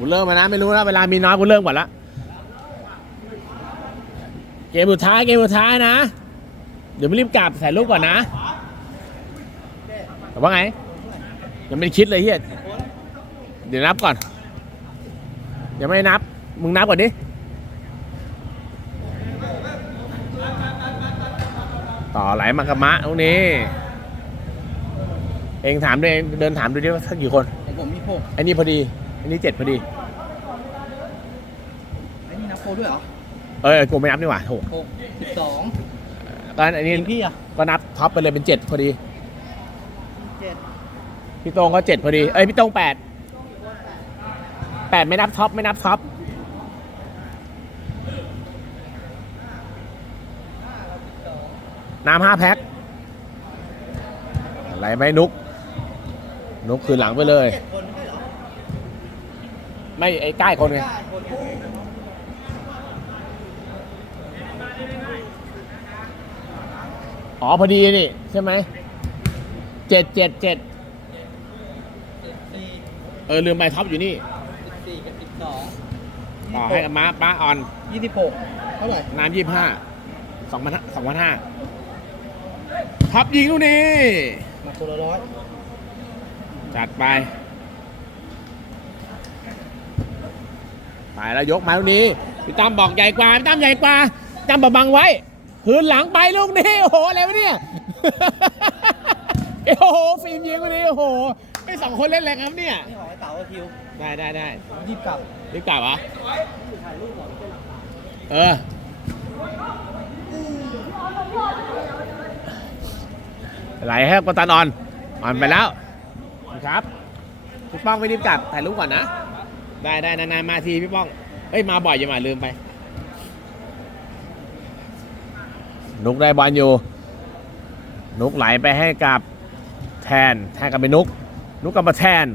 กูเริ่มมานะไม่รู้นะเวลามีน้อยกูเริ่มก่อนละเกมสุดท้ายเกมสุดท้ายนะ เดี๋ยวไม่รีบกลับถ่ายรูปก่อนนะแต่ว่าไงยังไม่ได้คิดเลยเฮียเดี๋ยวนับก่อนยังไม่ได้นับ มึงนับก่อนดิต่อไหลมากระมะตรงนี้ เองถามด้วยเองเดินถามดูดิว่าสักกี่คนของผมมีหกไอ้นี่พอดีไอ้นี่เจ็ดพอดีไอ้นี่นับโคด้วยเหรอเออกูไม่นับนี่หว่าโถหกสิบสองตอนอันนี้ทีมพี่อะก็นับท็อปไปเลยเป็นเจ็ดพอดีเจ็ดพี่โต้งก็เจ็ดพอดีเอ้ยพี่โต้งแปดแปดไม่นับท็อปไม่นับท็อปน้ำห้าแพ็คอะไรไหมนุก นุกคือหลังไปเลย เจ็ดคน ไม่ใช่เหรอไม่ไอ้ใกล้คนไงเก้าคนไงอ๋อพอดีนี่ ใช่ไหมเจ็ดเจ็ดเจ็ดสิบสี่เออลืมไปท็อปอยู่นี่สิบสี่กับสิบสองต่อให้กับม้าป้าออนยี่สิบหกเท่าไหร่น้ำยี่ห้าสองพันสองพันห้าท็อปยิงลูกนี้มาคนละร้อยจัดไป ไปแล้วยกมาลูกนี้พี่ตั้มบอกใหญ่กว่าพี่ตั้มใหญ่กว่าตั้มบบังไว้คืนหลังไปลูกนี้โอ้โหอะไรวะเนี่ยโอ้โหฟิล์มยิงวันนี้โอ้โหไอ้สองคนเล่นแรงครับเนี่ยนี่ของไอ้เต๋าไอ้คิวได้ได้ได้รีบกลับรีบกลับเหรอเออไหลให้กตันออนออนไปแล้วครับพี่ป้องไม่รีบกลับถ่ายรูปก่อนนะ ได้ได้นานๆมาทีพี่ป้อง เอ้ยมาบ่อยอย่ามาลืมไป นุกได้บอลอยู่ นุกไหลไปให้กับแทน แทนกับเป็นนุก นุกกับมาแทน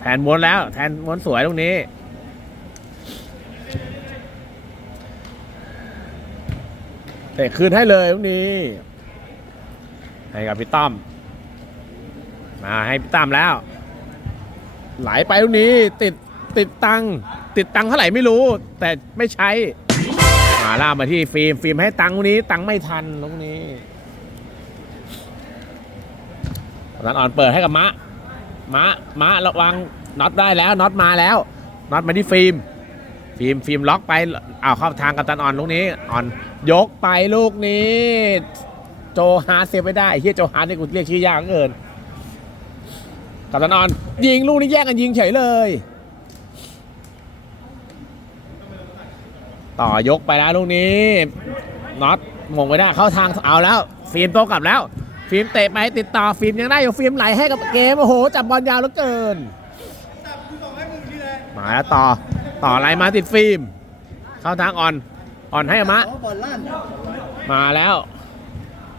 แทนม้วนแล้ว แทนม้วนสวยตรงนี้ เตะคืนให้เลยตรงนี้ ให้กับพี่ต้อมมาให้พี่ตั้มแล้วไหลไปตรงนี้ติด ติดตังติดตังเท่าไหร่ไม่รู้ แต่ไม่ใช้มาล่ามาที่ฟิล์มฟิล์มให้ตังค์ตรงนี้ ตังค์ไม่ทันตรงนี้รันอ่อนเปิดให้กับมะมะมะระวังน็อตได้แล้วน็อตมาแล้วน็อตมาที่ฟิล์มฟิล์มฟิล์มล็อกไปเอาเข้าทางกับตันอ่อนลูกนี้อ่อนยกไปลูกนี้ โจฮาร์เซฟไม่ได้เฮียโจฮาร์นี่กูเรียกชื่อยากเหลือเกินกับตันอ่อนยิงลูกนี้แย่งกันยิงเฉยเลย ต่อยกไปแล้วลูกนี้น็อตมงไปได้เข้าทางเอาแล้ว ฟิล์มโตกลับแล้ว ฟิล์มเตะไปติดต่อฟิล์มยังได้อยู่ฟิล์มไหลให้กับเกมโอ้โหจับบอลยาวเหลือเกินมาแล้วต่อต่อไหลมาติดฟิล์ม เข้าทางอ่อนอ่อนให้กับมะมาแล้ว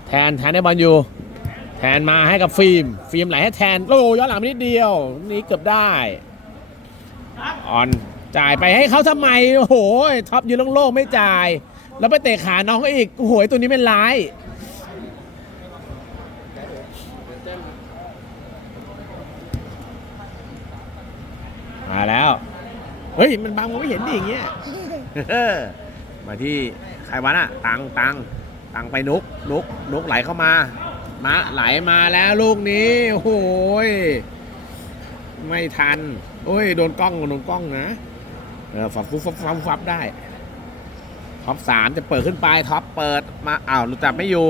แทนแทนได้บอลอยู่ แทนมาให้กับฟิล์ม ฟิล์มไหลให้แทนโอ้ย้อนหลังนิดเดียว นี่เกือบได้อ่อน จ่ายไปให้เขาทำไม โอ้โหท็อปยืนโล่งๆไม่จ่าย แล้วไปเตะขาน้องเขาอีกโอ้โหตัวนี้เป็นร้าย มาแล้ว เฮ้ย มันบังมองไม่เห็นดิอย่างเงี้ยมาที่ใครวะน่ะ ตังตังตังไปนุกนุกนุกไหลเข้ามามาไหลมาแล้วลูกนี้ โอ้โหยไม่ทัน โอ้ย โดนกล้อง โดนกล้องนะ เออฝับฟุบฟับฟับฟับได้ท็อปสามจะเปิดขึ้นไปท็อปเปิดมาอ้าวรู้จับไม่อยู่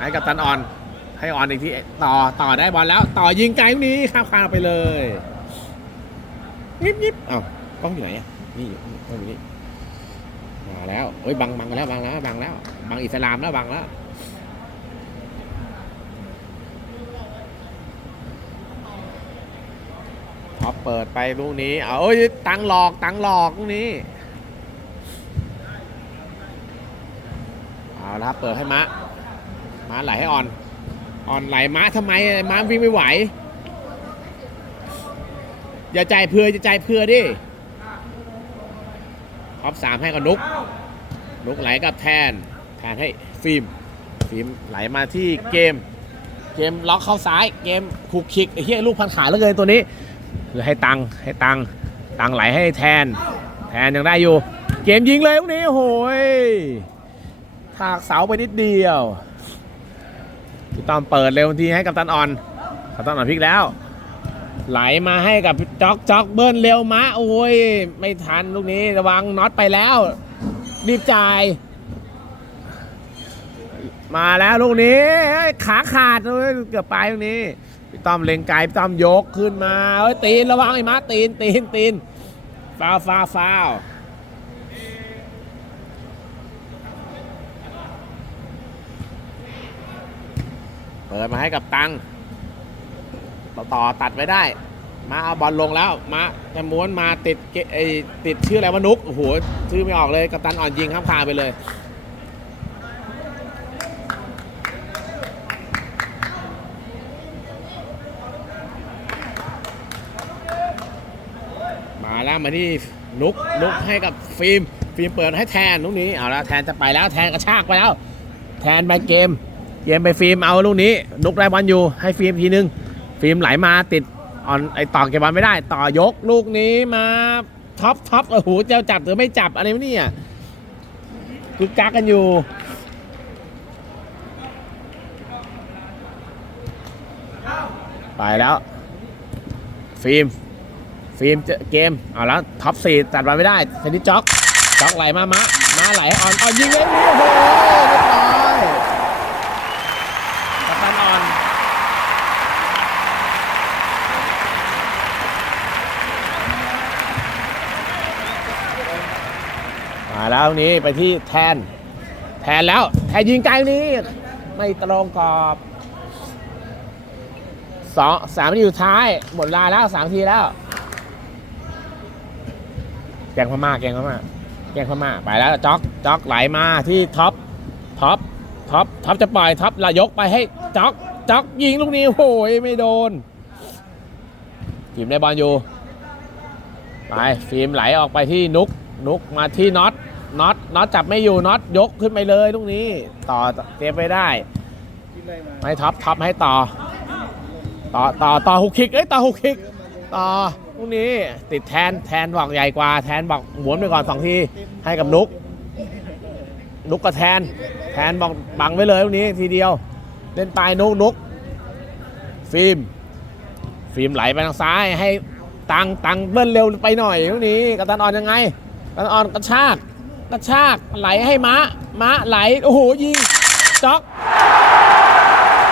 ให้กับตันออนให้ออนอีกทีต่อต่อได้บอลแล้ว ต่อยิงไกลนี้ข้ามคานออกไปเลยยิบยิบอ้าวกล้องอยู่ไหนอะนี่อยู่นี่กล้องอยู่นี่มาแล้วเอ้ยบังบังแล้วบังแล้วบังแล้วบังอิสลามแล้วบังแล้ว ท็ อเปิดไปลูกนี้ เอาเอ้ยตังหลอกตังหลอกลูกนี้ เอาละครับเปิดให้มะมาไหลให้ออนออนไหลม้าทำไมม้าวิ่งไม่ไหว อย่าใจเพื่ออย่าใจเพื่อดิท็อปสามให้กับนุก นุกไหลกับแทน แทนให้ฟิล์มฟิล์มไหลมาที่เกม เกมล็อกเข้าซ้าย เกมคุกคิกเหี้ยลูกพันขาแล้วเลยตัวนี้ หรือให้ตังค์ให้ตังค์ตังไหลให้แทน แทนยังได้อยู่ เกมยิงเลยลูกนี้โอ้โหยถากเสาไปนิดเดียวพี่ต้อมเปิดเร็วทีให้กับตันอ่อนกับตันอ่อนพลิกแล้ว ไหลมาให้กับจ็อกจ็อกเบิ้ลเร็วมะโอ้ยไม่ทันลูกนี้ระวังน็อตไปแล้ว รีบจ่าย มาแล้วลูกนี้ขาขาดเลยเกือบไปลูกนี้ ต้อมเล็งไกลต้อมยกขึ้นมาเฮ้ยตีนระวังไอ้มาตีนตีนตีนฟาวฟาวฟาวเปิดมาให้กับตังต่อต่อตัดไว้ได้ มาเอาบอลลงแล้ว มาจะม้วนมาติดไอติดชื่ออะไรวะนุกโอ้โหชื่อไม่ออกเลยกัปตันอ่อนยิงข้ามคาไปเลย มาแล้วมาที่นุกนุกให้กับฟิล์มฟิล์มเปิดให้แทนลูกนี้เอาละแทนจะไปแล้วแทนกระชากไปแล้ว แทนไปเกมเกมไปฟิล์มเอาลูกนี้ นุกได้บอลอยู่ให้ฟิล์มทีนึง ฟิล์มไหลมาติดออนไอต่อเก็บบอลไม่ได้ ต่อยกลูกนี้มาท็อปท็อปโอ้โหจะจับหรือไม่จับอะไรวะเนี่ยคือกักกันอยู่ไปแล้ว ฟิล์ม ฟิล์มเกมเอาแล้วท็อปสี่ตัดมาไม่ได้เซนิจ็อกจ็อกไหลมามะมาไหลให้ออนออนยิงเลยนี่โอ้โหเรียบร้อยกัปตันออนมาแล้วนี้ไปที่แทน แทนแล้ว แทนยิงไกลนี้ ไม่ตรงกรอบสองสามนาทีสุดท้าย หมดเวลาแล้วสามทีแล้ว แกงพม่าแกงพม่าแกงพม่าไปแล้วจ็อกจ็อกไหลมาที่ท็อปท็อปท็อปท็อปจะปล่อยท็อปละยกไปให้จ็อกจ็อกยิงลูกนี้โอ้ยไม่โดนฟิล์มได้บอลอยู่ไปฟิล์มไหลออกไปที่นุกนุกมาที่น็อตน็อตน็อตจับไม่อยู่น็อตยกขึ้นไปเลยลูกนี้ ต่อเตรียมไปได้กินเลยมาให้ท็อปท็อปให้ต่อ ต่อต่อต่อหุกคิกเอ้ยต่อหุกคิก ต่อพวกนี้ติดแทนแทนบอกใหญ่กว่า แทนบอกหมุนไปก่อนสองทีให้กับนุก นุกกับแทน แทนบอกบังไว้เลยพวกนี้ทีเดียว เล่นปลายนุกนุก ฟิล์มฟิล์มไหลไปทางซ้ายให้ตังตังเบิ้ลเร็วไปหน่อยพวกนี้กับตันออนยังไงกับตันออนกระชากกระชากไหลให้ม้าม้าไหลโอ้โหยิงจ็อก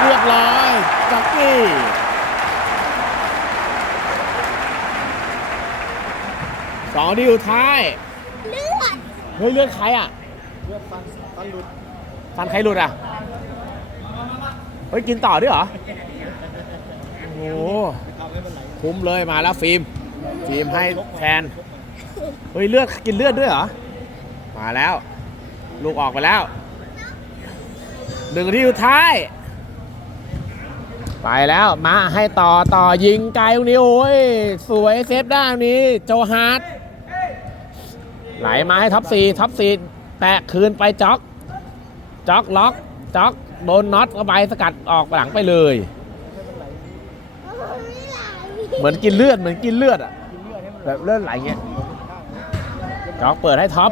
เรียบร้อยจ็อกกี้ สองดีสุดท้ายเลือดเฮ้ยเลือดใครอะเลือดฟันฟันหลุดฟันใครหลุดอะเฮ้ยกินต่อด้วยเหรอโอ้โหทำให้มันไหลคุ้มเลยมาแล้วฟิล์มฟิล์มให้แทนเฮ้ยเลือดกินเลือดด้วยเหรอมาแล้ว ลูกออกไปแล้วหนึ่งที่สุดท้าย ไปแล้วมาให้ต่อต่อยิงไกลตรงนี้โอ้ย สวยเซฟได้ตรงนี้ โจฮาร์ด ไหลมาให้ท็อปสี่ท็อปสี่แตะคืนไปจ็อกจ็อกล็อกจ็อกโดนน็อตเข้าไปสกัดออกหลังไปเลย เหมือนกินเลือดเหมือนกินเลือดอะแบบเลือดไหลเงี้ยจ็อกเปิดให้ท็อป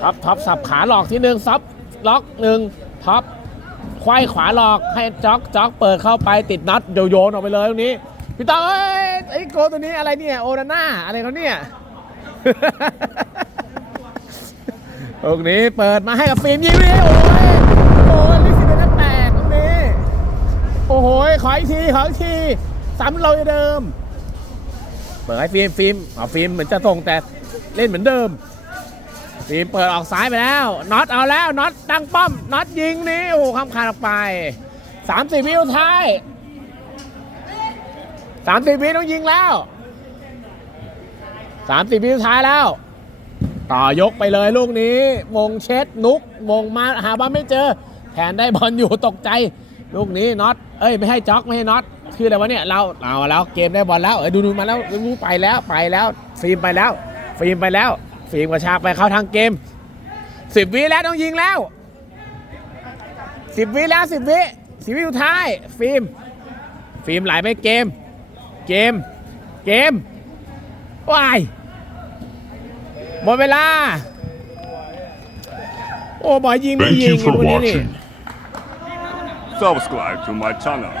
ท็อปท็อปสับขาหลอกที่หนึ่งซับล็อกหนึ่งท็อปควายขวาหลอกให้จ็อกจ็อกเปิดเข้าไปติดน็อตโยโยนออกไปเลยตรงนี้พี่ต้อยไอ้โกตัวนี้อะไรเนี่ยโอนาน่าอะไรเขาเนี่ย ตรงนี้เปิดมาให้กับฟิล์มยิงเลยโอ้ยโอ้ยลิซิเดนแตกตรงนี้ โอ้โหขออีกทีขออีกทีซ้ำเราเดิม เปิดให้ฟิล์มฟิล์มเอาฟิล์มเหมือนจะส่งแต่เล่นเหมือนเดิมฟิล์มเปิดออกซ้ายไปแล้วน็อตเอาแล้วน็อตตั้งป้อมน็อตยิงนี่โอ้โหข้ามคานออกไปสามสิบวิวท้ายสามสิบวิต้องยิงแล้ว สามสิบวิวท้ายแล้ว ต่อยกไปเลยลูกนี้ มงเช็ดนุก มงมาหาบอลไม่เจอแทนได้บอลอยู่ตกใจ ลูกนี้น็อต เอ้ยไม่ให้จ็อกไม่ให้น็อต คืออะไรวะเนี่ยเราเอาแล้วเกมได้บอลแล้ว เอ้ยดูดูมาแล้วดูไปแล้วไปแล้ว ฟิล์มไปแล้ว ฟิล์มไปแล้ว ฟิล์มกระชากไปเข้าทางเกมสิบวิแล้วต้องยิงแล้วสิบวิแล้วสิบวิสิบวิสุดท้าย ฟิล์ม ฟิล์มไหลไปเกม เกม เกม ว้ายหมดเวลา โอ้บอยยิงไม่ Thank ยิง you ไอ้ for พวกนี้นี่ watching. Subscribe to my channel.